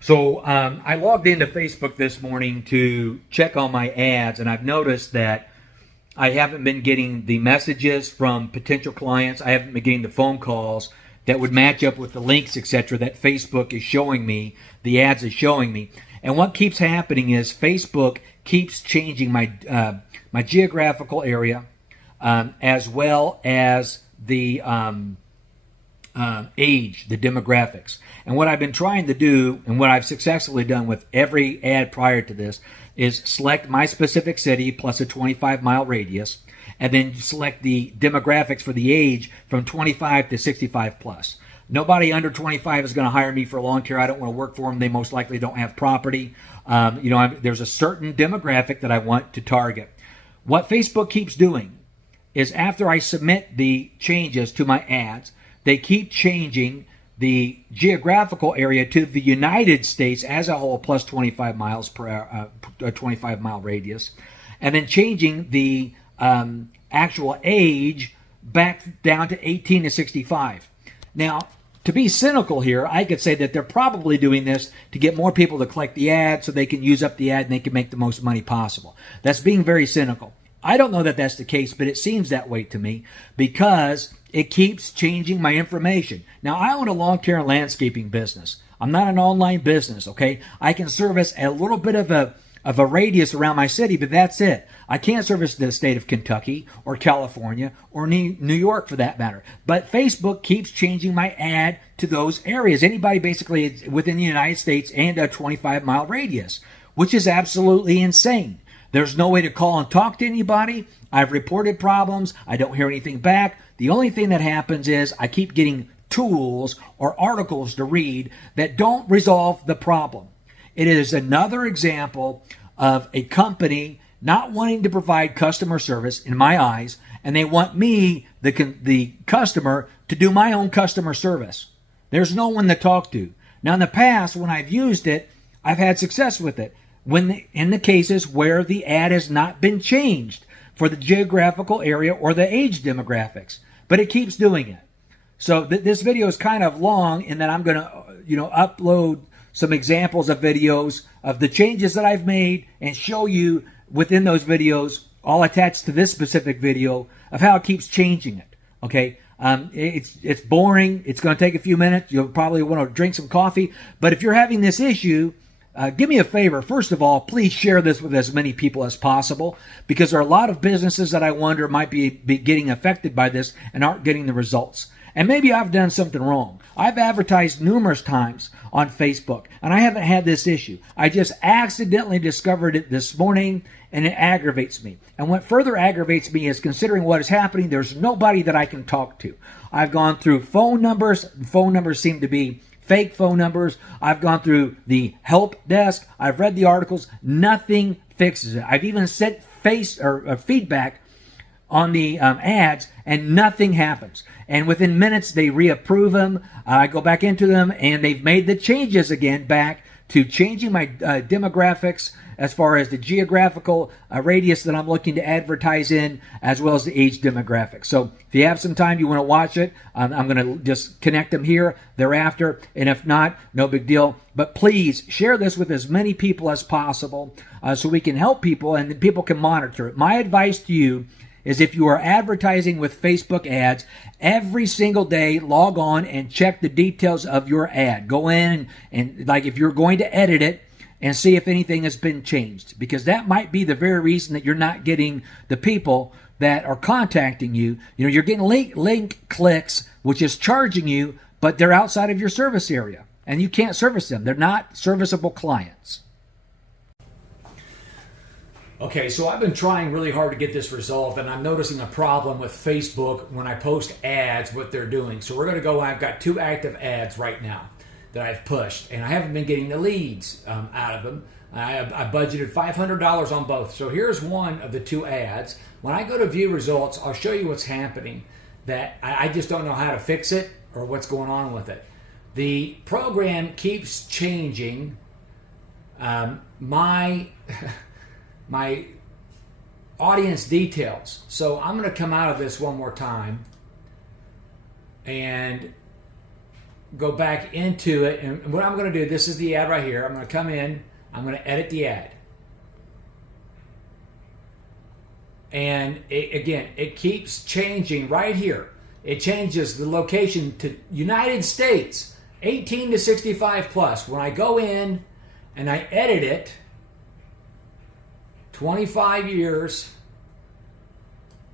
So I logged into Facebook this morning to check on my ads, and I've noticed that I haven't been getting the messages from potential clients. I haven't been getting the phone calls that would match up with the links, etc., that Facebook is showing me, the ads is showing me. And what keeps happening is Facebook keeps changing my geographical area, as well as the age, the demographics. And what I've been trying to do, and what I've successfully done with every ad prior to this, is select my specific city plus a 25-mile radius, and then select the demographics for the age from 25 to 65 plus. Nobody under 25 is going to hire me for lawn care. I don't want to work for them. They most likely don't have property. There's a certain demographic that I want to target. What Facebook keeps doing is after I submit the changes to my ads, they keep changing the geographical area to the United States as a whole plus 25 miles per hour, 25-mile radius, and then changing the actual age back down to 18 to 65. Now, to be cynical here, I could say that they're probably doing this to get more people to click the ad so they can use up the ad and they can make the most money possible. That's being very cynical. I don't know that that's the case, but it seems that way to me because it keeps changing my information. Now, I own a lawn care and landscaping business. I'm not an online business, okay? I can service a little bit of a radius around my city, but that's it. I can't service the state of Kentucky or California or New York for that matter. But Facebook keeps changing my ad to those areas. Anybody basically within the United States and a 25-mile radius, which is absolutely insane. There's no way to call and talk to anybody. I've reported problems. I don't hear anything back. The only thing that happens is I keep getting tools or articles to read that don't resolve the problem. It is another example of a company not wanting to provide customer service in my eyes, and they want me, the customer, to do my own customer service. There's no one to talk to. Now, in the past, when I've used it, I've had success with it. In the cases where the ad has not been changed for the geographical area or the age demographics, but it keeps doing it. So this video is kind of long in that I'm going to, upload some examples of videos of the changes that I've made and show you within those videos, all attached to this specific video, of how it keeps changing it. Okay. It's boring. It's going to take a few minutes. You'll probably want to drink some coffee. But if you're having this issue, give me a favor. First of all, please share this with as many people as possible, because there are a lot of businesses that I wonder might be getting affected by this and aren't getting the results. And maybe I've done something wrong. I've advertised numerous times on Facebook, and I haven't had this issue. I just accidentally discovered it this morning, and it aggravates me. And what further aggravates me is, considering what is happening, there's nobody that I can talk to. I've gone through phone numbers. Phone numbers seem to be fake phone numbers. I've gone through the help desk. I've read the articles. Nothing fixes it. I've even sent feedback on the ads, and nothing happens. And within minutes, they reapprove them. I go back into them, and they've made the changes again back to changing my demographics as far as the geographical radius that I'm looking to advertise in, as well as the age demographics. So if you have some time, you want to watch it, I'm going to just connect them here thereafter. And if not, no big deal. But please share this with as many people as possible so we can help people and people can monitor it. My advice to you is, if you are advertising with Facebook ads, every single day log on and check the details of your ad. Go in and like if you're going to edit it, and see if anything has been changed, because that might be the very reason that you're not getting the people that are contacting you. You're getting link clicks, which is charging you, but they're outside of your service area, and you can't service them. They're not serviceable clients. Okay, so I've been trying really hard to get this resolved, and I'm noticing a problem with Facebook when I post ads, what they're doing. So we're going to go, I've got 2 active ads right now that I've pushed, and I haven't been getting the leads out of them. I budgeted $500 on both. So here's one of the 2 ads. When I go to view results, I'll show you what's happening, that I just don't know how to fix it or what's going on with it. The program keeps changing my my audience details. So I'm going to come out of this one more time, and go back into it, and what I'm going to do, this is the ad right here. I'm going to come in, I'm going to edit the ad. And it keeps changing right here. It changes the location to United States, 18 to 65 plus. When I go in and I edit it, 25 years,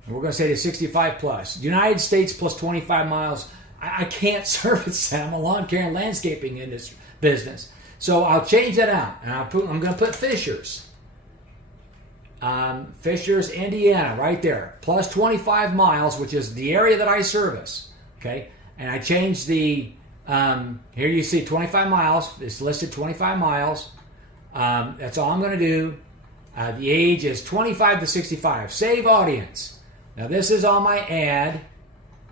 and we're going to say to 65 plus. United States plus 25 miles. I can't service that. I'm a lawn care and landscaping industry business. So I'll change that out, and I'm going to put Fishers. Fishers, Indiana, right there. Plus 25 miles, which is the area that I service. Okay? And I changed the, here you see 25 miles. It's listed 25 miles. That's all I'm going to do. The age is 25 to 65. Save audience. Now this is on my ad.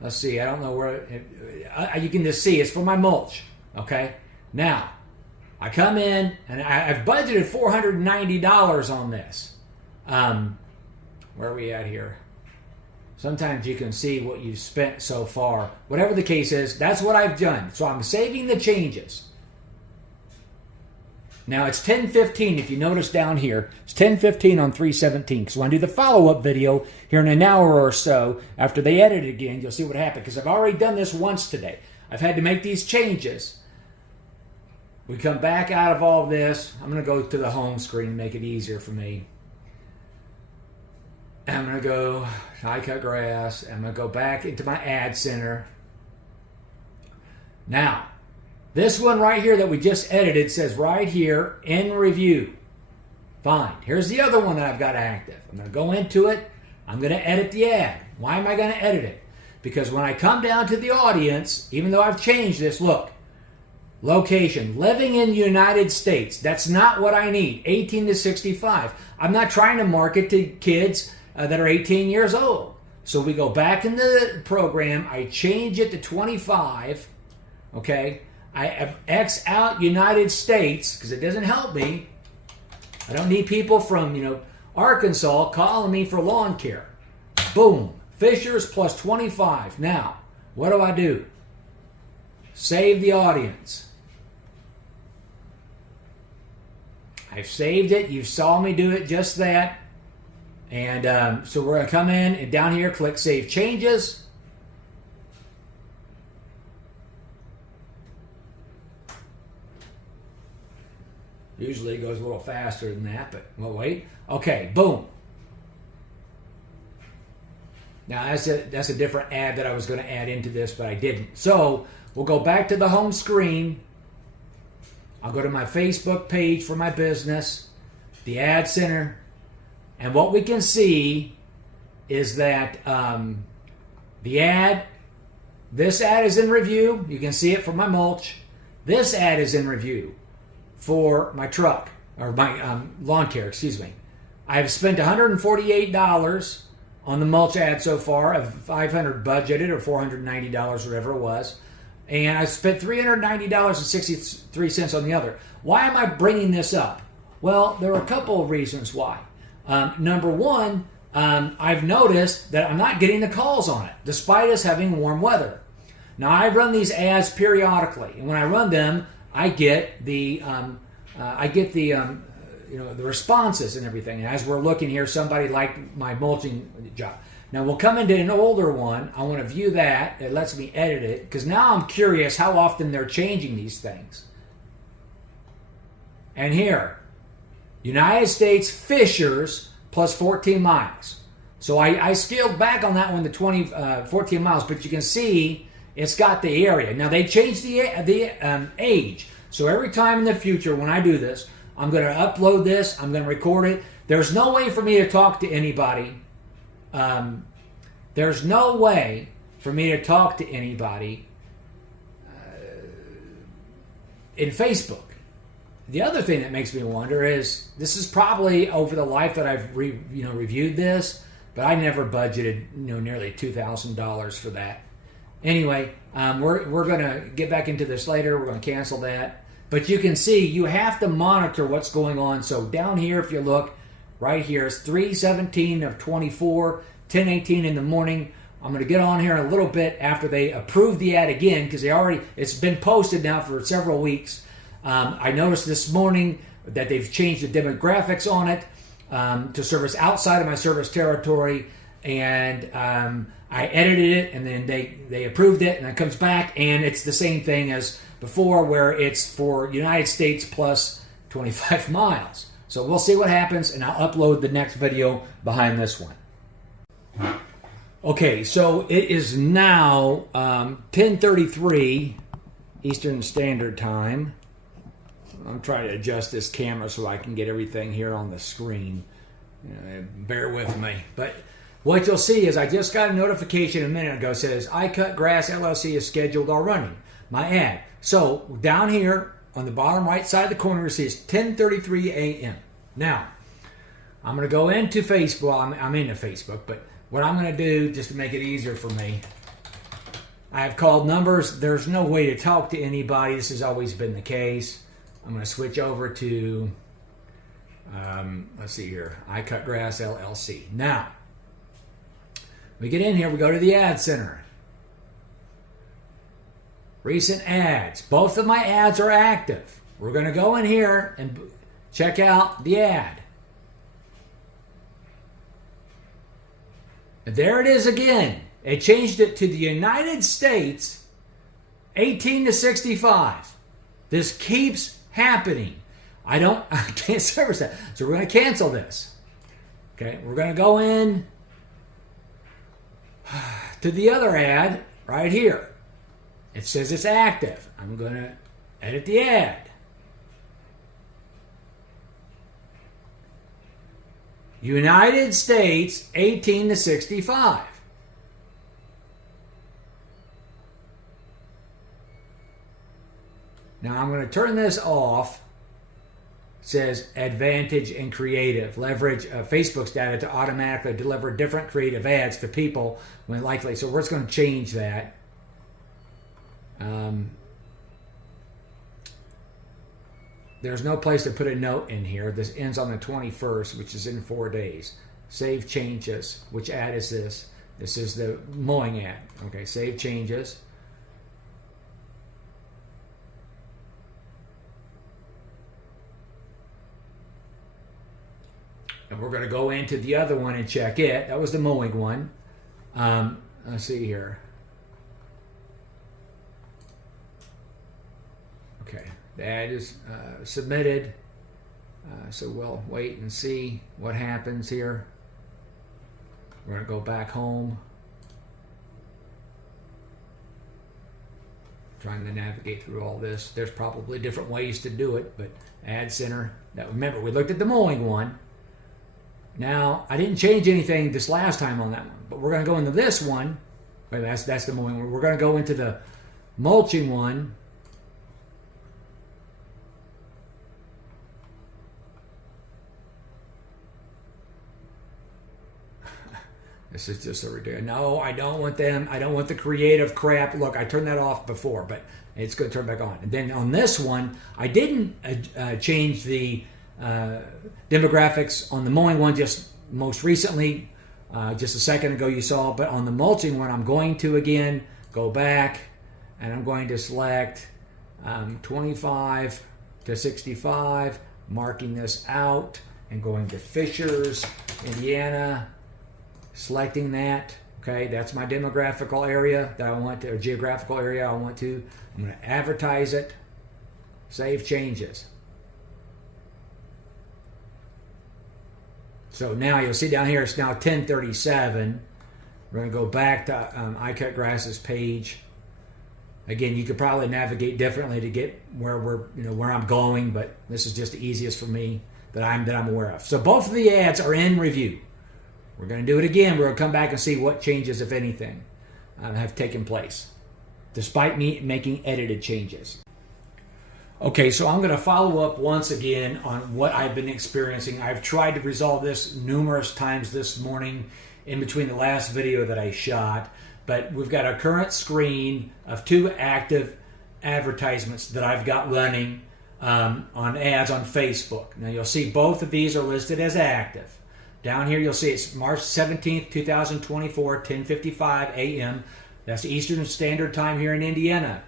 Let's see, I don't know where, you can just see, it's for my mulch, okay? Now, I come in, and I've budgeted $490 on this. Where are we at here? Sometimes you can see what you've spent so far. Whatever the case is, that's what I've done. So I'm saving the changes. Now it's 10:15 if you notice down here. It's 10:15 on 3/17. So when I do the follow-up video here in an hour or so, after they edit it again, you'll see what happened. Because I've already done this once today. I've had to make these changes. We come back out of all of this. I'm going to go to the home screen, make it easier for me. And I'm going to go high cut grass. I'm going to go back into my ad center. Now, this one right here that we just edited says right here, in review. Fine. Here's the other one that I've got active. I'm going to go into it. I'm going to edit the ad. Why am I going to edit it? Because when I come down to the audience, even though I've changed this, look, location, living in the United States. That's not what I need, 18 to 65. I'm not trying to market to kids that are 18 years old. So we go back in the program. I change it to 25, okay? I X out United States because it doesn't help me. I don't need people from, Arkansas calling me for lawn care. Boom. Fishers plus 25. Now, what do? Save the audience. I've saved it. You saw me do it just that. And so we're going to come in and down here, click Save Changes. Usually it goes a little faster than that, but we'll wait. Okay, boom. Now that's a different ad that I was going to add into this, but I didn't. So we'll go back to the home screen. I'll go to my Facebook page for my business, the ad center, and what we can see is that this ad is in review. You can see it for my mulch. This ad is in review for my truck, or my lawn care, excuse me. I've spent $148 on the mulch ad so far, of $500 budgeted, or $490, whatever it was. And I spent $390.63 on the other. Why am I bringing this up? Well, there are a couple of reasons why. Number one, I've noticed that I'm not getting the calls on it, despite us having warm weather. Now, I run these ads periodically, and when I run them, I get the responses and everything. And as we're looking here, somebody liked my mulching job. Now we'll come into an older one. I want to view that. It lets me edit it because now I'm curious how often they're changing these things. And here, United States Fishers plus 14 miles. So I scaled back on that one to 14 miles, but you can see it's got the area. Now they changed the age. So every time in the future when I do this, I'm going to upload this. I'm going to record it. There's no way for me to talk to anybody. There's no way for me to talk to anybody in Facebook. The other thing that makes me wonder is this is probably over the life that I've reviewed this, but I never budgeted nearly $2,000 for that. Anyway, we're going to get back into this later. We're going to cancel that. But you can see you have to monitor what's going on. So down here, if you look, right here, it's 3/17 of 24, 10:18 in the morning I'm going to get on here in a little bit after they approve the ad again, because it's been posted now for several weeks. I noticed this morning that they've changed the demographics on it to service outside of my service territory, and I edited it, and then they approved it, and it comes back, and it's the same thing as before, where it's for United States plus 25 miles. So we'll see what happens, and I'll upload the next video behind this one. Okay, so it is now 10:33 Eastern Standard Time. I'm trying to adjust this camera so I can get everything here on the screen. Bear with me. But what you'll see is I just got a notification a minute ago that says I Cut Grass LLC is scheduled or running. My ad. So down here on the bottom right side of the corner it says 10:33 a.m. Now, I'm going to go into Facebook. I'm into Facebook, but what I'm going to do, just to make it easier for me, I have called numbers. There's no way to talk to anybody. This has always been the case. I'm going to switch over to, let's see here, I Cut Grass LLC. Now, we get in here, we go to the ad center. Recent ads. Both of my ads are active. We're going to go in here and check out the ad. And there it is again. It changed it to the United States, 18 to 65. This keeps happening. I can't service that. So we're going to cancel this. Okay, we're going to go in to the other ad right here. It says it's active. I'm going to edit the ad. United States, 18 to 65. Now I'm going to turn this off. It says Advantage and Creative. Leverage Facebook's data to automatically deliver different creative ads to people when likely. So we're just going to change that. There's no place to put a note in here. This ends on the 21st, which is in 4 days. Save changes. Which ad is this? This is the mowing ad. Okay, save changes. And we're going to go into the other one and check it. That was the mowing one. Let's see here. Okay, the ad is submitted. So we'll wait and see what happens here. We're going to go back home. Trying to navigate through all this. There's probably different ways to do it, but Ad Center. Now remember, we looked at the mowing one. Now, I didn't change anything this last time on that one, but we're going to go into this one. Wait, that's the mowing one. We're going to go into the mulching one. This is just so ridiculous. No, I don't want them. I don't want the creative crap. Look, I turned that off before, but it's going to turn back on. And then on this one, I didn't change the demographics on the mowing one just most recently, just a second ago you saw. But on the mulching one, I'm going to again go back, and I'm going to select 25 to 65, marking this out, and going to Fishers, Indiana. Selecting that, okay, that's my demographical area that I want to, or geographical area I want to. I'm going to advertise it, save changes. So now you'll see down here it's now 10:37. We're going to go back to I Cut Grass's page. Again, you could probably navigate differently to get where where I'm going, but this is just the easiest for me that I'm aware of. So both of the ads are in review. We're going to do it again. We're going to come back and see what changes, if anything, have taken place, despite me making edited changes. Okay, so I'm going to follow up once again on what I've been experiencing. I've tried to resolve this numerous times this morning in between the last video that I shot, but we've got a current screen of 2 active advertisements that I've got running on ads on Facebook. Now you'll see both of these are listed as active. Down here you'll see it's March 17th, 2024, 10:55 a.m. That's Eastern Standard Time here in Indiana.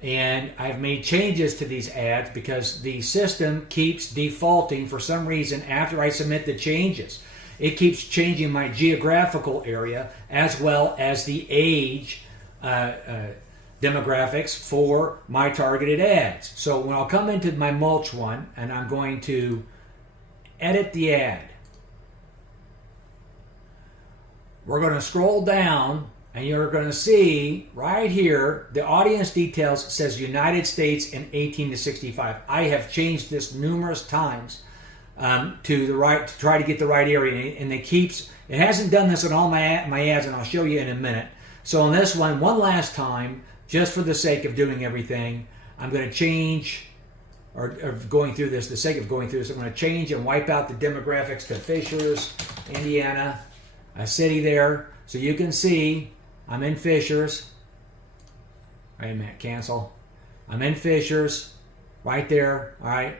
And I've made changes to these ads because the system keeps defaulting for some reason after I submit the changes. It keeps changing my geographical area as well as the age demographics for my targeted ads. So when I'll come into my mulch one and I'm going to edit the ad, we're going to scroll down and you're going to see right here the audience details says United States and 18 to 65. I have changed this numerous times to the right to try to get the right area, and it hasn't done this on all my ads, and I'll show you in a minute. So on this one last time, just for the sake of doing everything, I'm going to change or going through this. The sake of going through this, I'm going to change and wipe out the demographics to Fishers, Indiana, a city there, so you can see I'm in Fishers. Wait a minute, cancel. I'm in Fishers, right there. All right,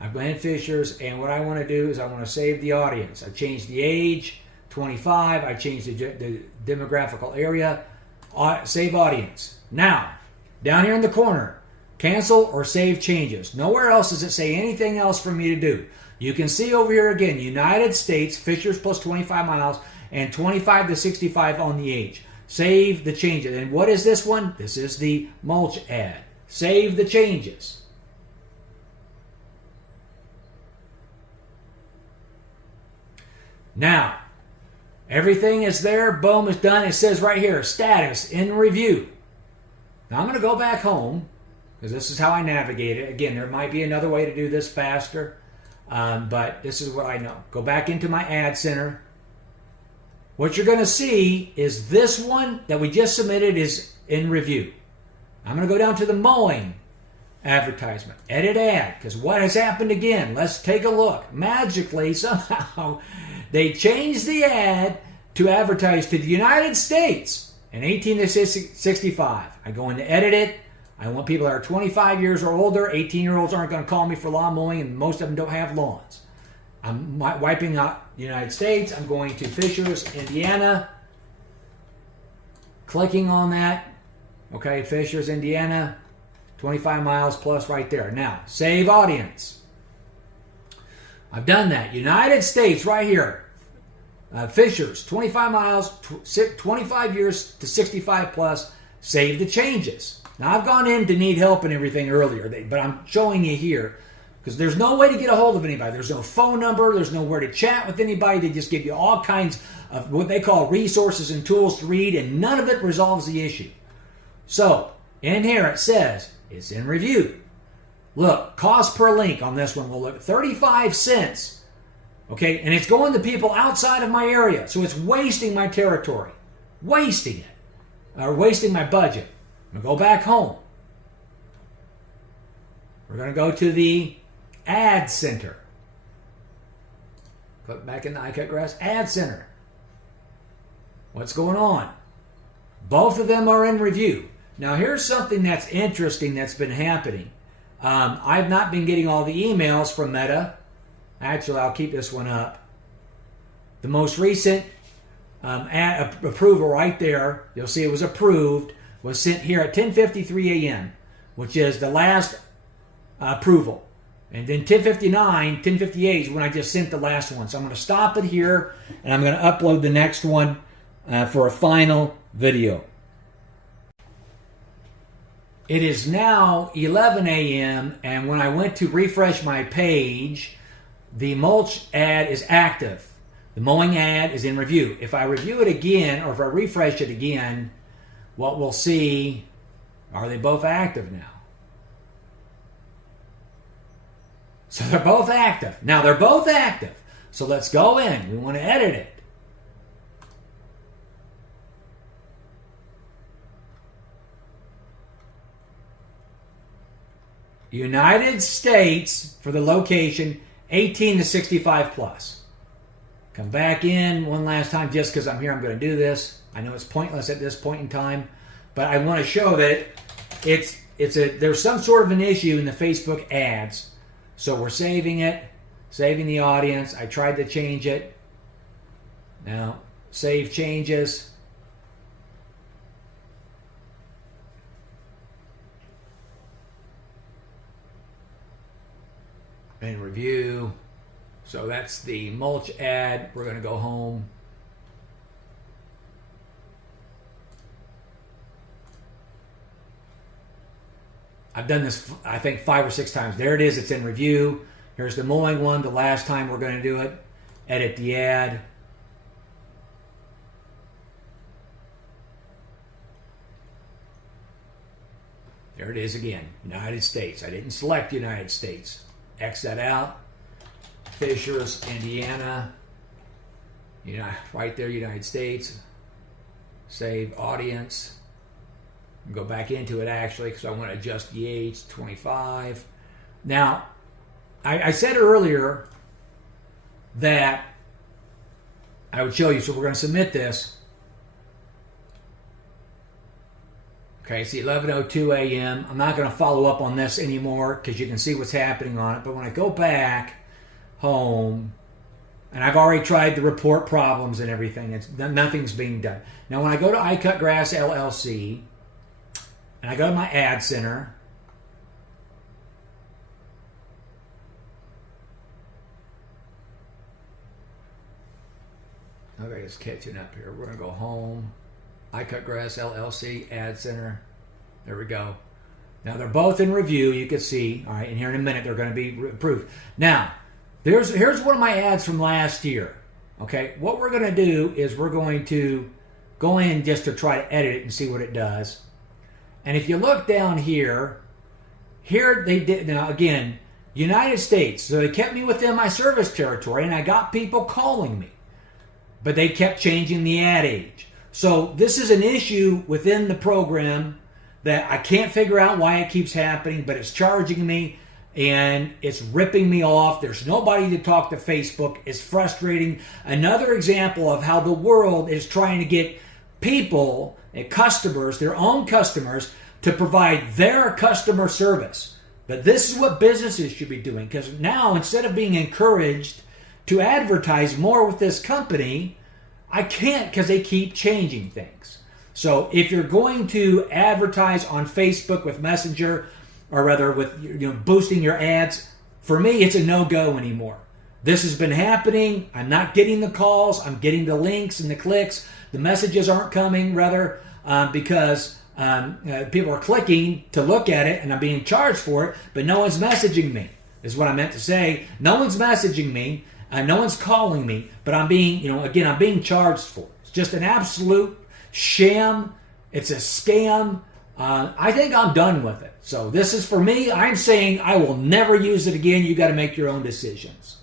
I'm in Fishers, and what I want to do is I want to save the audience. I changed the age, 25. I changed the demographical area. Save audience. Now, down here in the corner, cancel or save changes. Nowhere else does it say anything else for me to do. You can see over here again, United States, Fishers plus 25 miles, and 25 to 65 on the age. Save the changes. And what is this one? This is the mulch ad. Save the changes. Now, everything is there. Boom, is done. It says right here, status in review. Now I'm going to go back home because this is how I navigate it. Again, there might be another way to do this faster, but this is what I know. Go back into my ad center. What you're going to see is this one that we just submitted is in review. I'm going to go down to the mowing advertisement. Edit ad, because what has happened again? Let's take a look. Magically, somehow, they changed the ad to advertise to the United States and 18 to 65. I go in to edit it. I want people that are 25 years or older. 18-year-olds aren't going to call me for lawn mowing, and most of them don't have lawns. I'm wiping out the United States. I'm going to Fishers, Indiana. Clicking on that. Okay, Fishers, Indiana. 25 miles plus right there. Now, save audience. I've done that. United States right here. Fishers, 25 miles, 25 years to 65 plus. Save the changes. Now, I've gone in to need help and everything earlier, but I'm showing you here because there's no way to get a hold of anybody. There's no phone number. There's nowhere to chat with anybody. They just give you all kinds of what they call resources and tools to read, and none of it resolves the issue. So, in here it says it's in review. Look, cost per link on this one will look 35 cents. Okay, and it's going to people outside of my area, so it's wasting my territory. Wasting it. Or wasting my budget. I'm going to go back home. We're going to go to the Ad Center. Click back in the iCut Grass Ad Center. What's going on? Both of them are in review. Now here's something that's interesting that's been happening. I've not been getting all the emails from Meta. Actually, I'll keep this one up. The most recent approval right there, you'll see it was approved, was sent here at 10:53 a.m., which is the last approval. And then 10:59, 10:58 is when I just sent the last one. So I'm going to stop it here, and I'm going to upload the next one for a final video. It is now 11 a.m., and when I went to refresh my page, the mulch ad is active. The mowing ad is in review. If I review it again, or if I refresh it again, what we'll see, are they both active now? So they're both active. Now they're both active. So let's go in. We want to edit it. United States for the location, 18 to 65 plus. Come back in one last time just because I'm here. I'm going to do this. I know it's pointless at this point in time, but I want to show that there's some sort of an issue in the Facebook ads. So we're saving it, saving the audience. I tried to change it. Now, save changes. And review. So that's the mulch ad. We're going to go home. I've done this, I think, 5 or 6 times. There it is. It's in review. Here's the mowing one. The last time we're going to do it. Edit the ad. There it is again. United States. I didn't select United States. X that out. Fishers, Indiana. Right there, United States. Save audience. Go back into it actually because I want to adjust the age 25. Now, I said earlier that I would show you, so we're going to submit this. Okay, it's 11:02 a.m. I'm not going to follow up on this anymore because you can see what's happening on it. But when I go back home, and I've already tried to report problems and everything, nothing's being done. Now, when I go to iCut Grass LLC, and I go to my ad center, okay, it's catching up here. We're going to go home. iCut Grass LLC, ad center. There we go. Now they're both in review. You can see. All right, and here in a minute they're going to be approved. Now, here's one of my ads from last year. Okay, what we're going to do is we're going to go in just to try to edit it and see what it does. And if you look down here they did, now again, United States. So they kept me within my service territory, and I got people calling me. But they kept changing the ad age. So this is an issue within the program that I can't figure out why it keeps happening, but it's charging me and it's ripping me off. There's nobody to talk to Facebook. It's frustrating. Another example of how the world is trying to get people and customers, their own customers, to provide their customer service. But this is what businesses should be doing, because now instead of being encouraged to advertise more with this company, I can't because they keep changing things. So if you're going to advertise on Facebook with Messenger, or rather with boosting your ads, for me it's a no-go anymore. This has been happening. I'm not getting the calls. I'm getting the links and the clicks. The messages aren't coming, rather, because people are clicking to look at it, and I'm being charged for it, but no one's messaging me, is what I meant to say. No one's messaging me. No one's calling me, but I'm being, I'm being charged for it. It's just an absolute sham. It's a scam. I think I'm done with it. So this is for me. I'm saying I will never use it again. You got to make your own decisions.